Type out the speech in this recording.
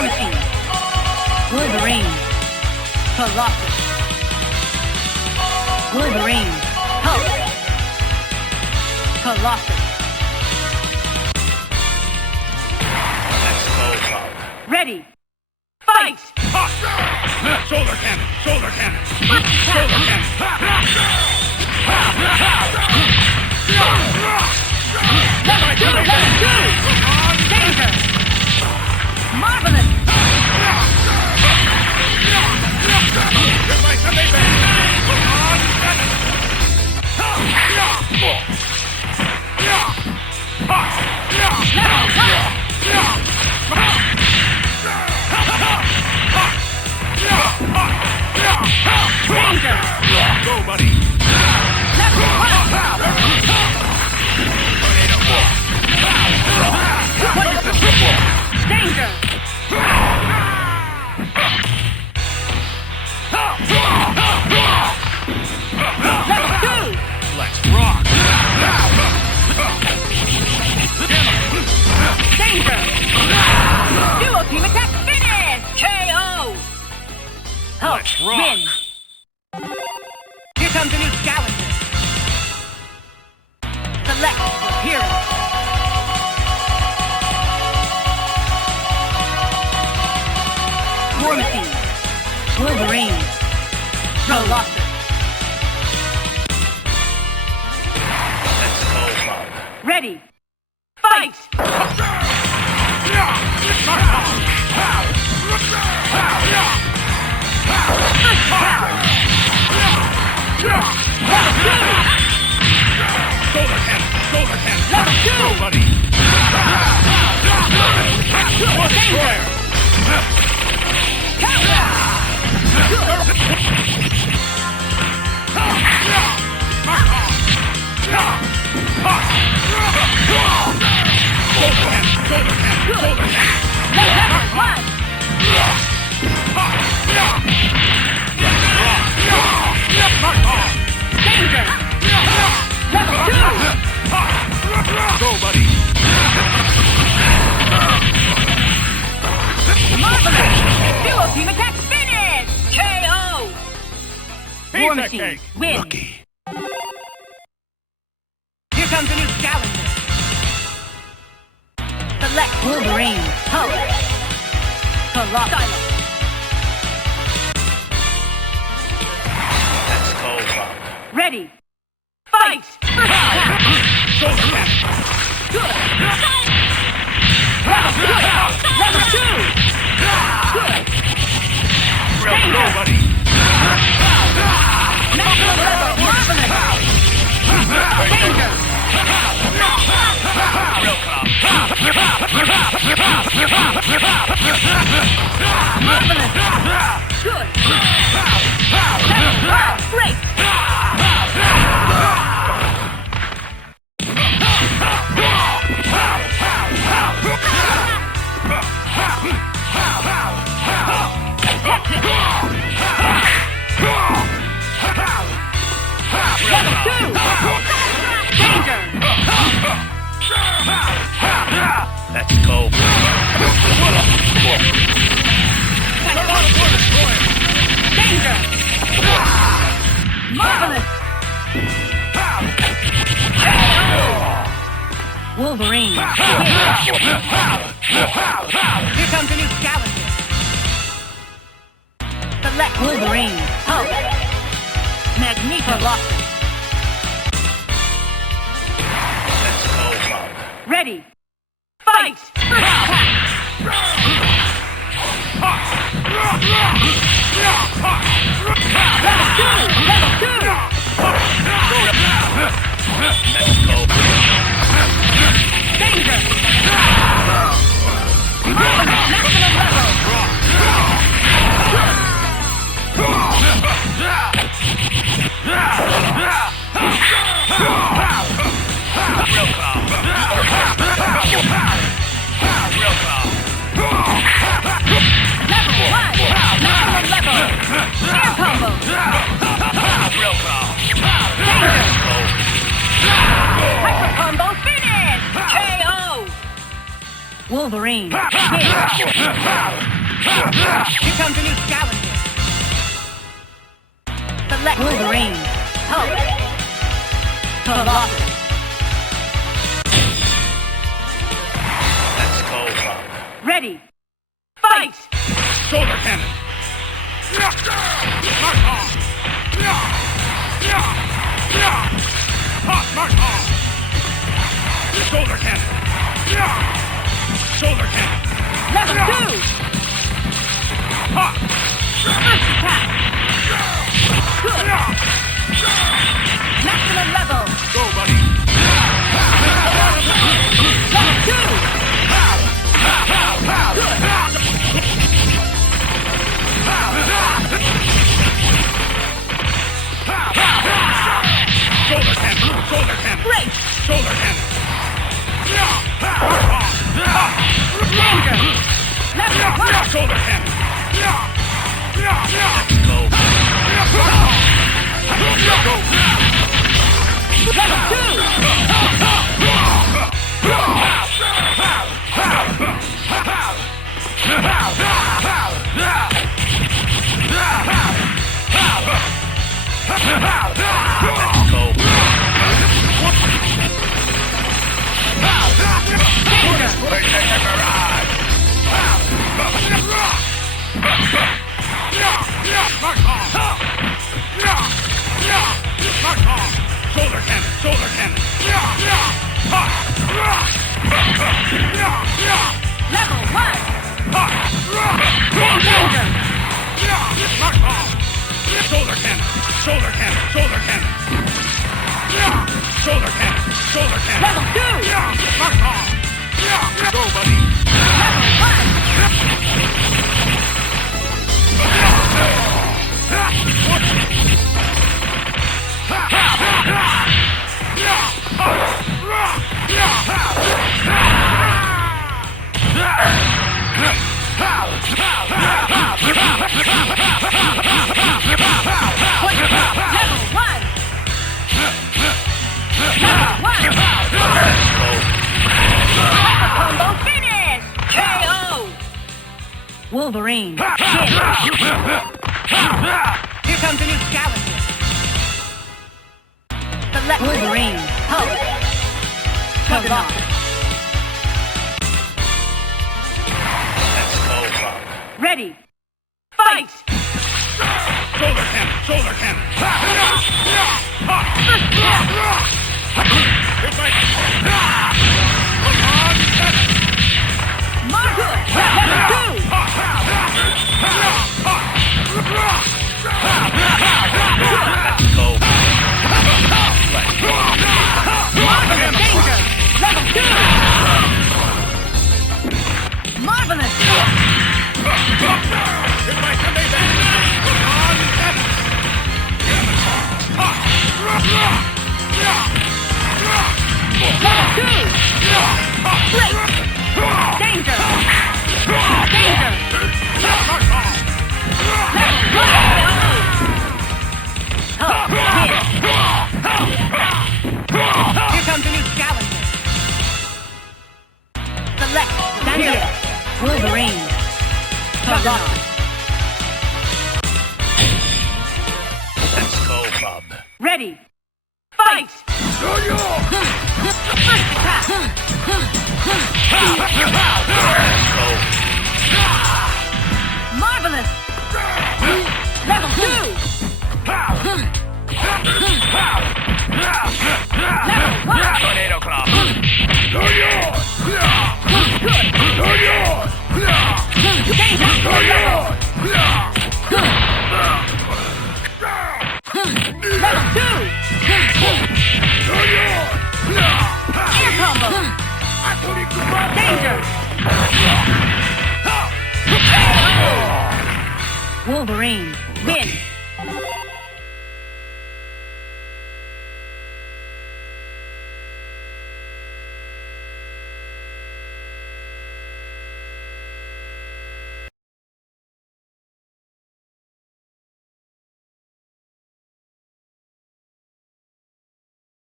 War Machine. Wolverine. Colossus. Wolverine. Hulk. Colossus. Ready. Fight! Shoulder cannon! Shoulder cannon! Shoulder cannon! Level 2! Level 2! Danger! Marvelous! Goodbye, Sunday Band! Danger! Go, buddy! Level 1! Danger! Level 2! Let's rock! Danger! Duo team attack finish! KO! Hulk Let's rock. win! Here comes a new challenger. Select your hero. War Machine. Wolverine. Colossus. Let's go, Bob. Ready. Fight! Shoulder cannon! Shoulder cannon! Level 2! Go, buddy! Danger! Counter! Level 1! Danger! Level 2! Go, buddy! Marvelous! Duo team attack finish! KO! War Pizza Machine cake! win! Lucky! Here comes a new challenger. Select Wolverine. Hulk. Colossus. Let's go, Bob. Ready. Fight! Shoulder cannon! Good. Level 2! Good. Go, buddy! Maximum level. Marvelous. Danger. Marvelous. Good. Level 1. Great. Level 2! Danger! Let's go! Danger! Marvelous! Wolverine! Here comes a new challenger. Select Wolverine. Hulk. Magneto Colossus. Let's go, Bob. Ready. Fight! Level 2! Let's go. Danger! Marvelous! Maximum level! Wolverine. Here comes a new challenger. Select Wolverine. Hulk. Velocity. Let's go, Bob. Ready. Fight! Shoulder cannon. Mark on. Hot, mark on. Shoulder cannon. Shoulder cannon. Level 2! Hot. First attack! Good! Maximum level! Go, buddy. Level 2! Good! Shoulder cannon. Shoulder cannon. Great! Shoulder cannon. Danger! Level 1! Shoulder cannon. Let's go. Level Shoulder cannon. Shoulder cannon. Level 1! Danger! Shoulder cannon. Shoulder cannon. Shoulder cannon. Shoulder cannon. Shoulder cannon. Level 2! Go, buddy. Level 1! Combo finish! KO! Wolverine. Hit. Here comes a new challenger. Select Wolverine. Hulk. Velocity. Let's go, Bob. Ready. Fight! Shoulder cannon. Shoulder cannon. Marvel! Level 2! Let's go. Marvelous danger! Level 2! Marvelous! Level 2! Great! Danger! Danger! Level 1! Oh, hit! Here comes a new challenger. Select Daniel. Wolverine. Velocity. Let's go, Bob. Ready. Fight! First attack. Marvelous. Level 2. Level 1. Tornado Club. Level 2! Air combo! Danger! Wolverine, win!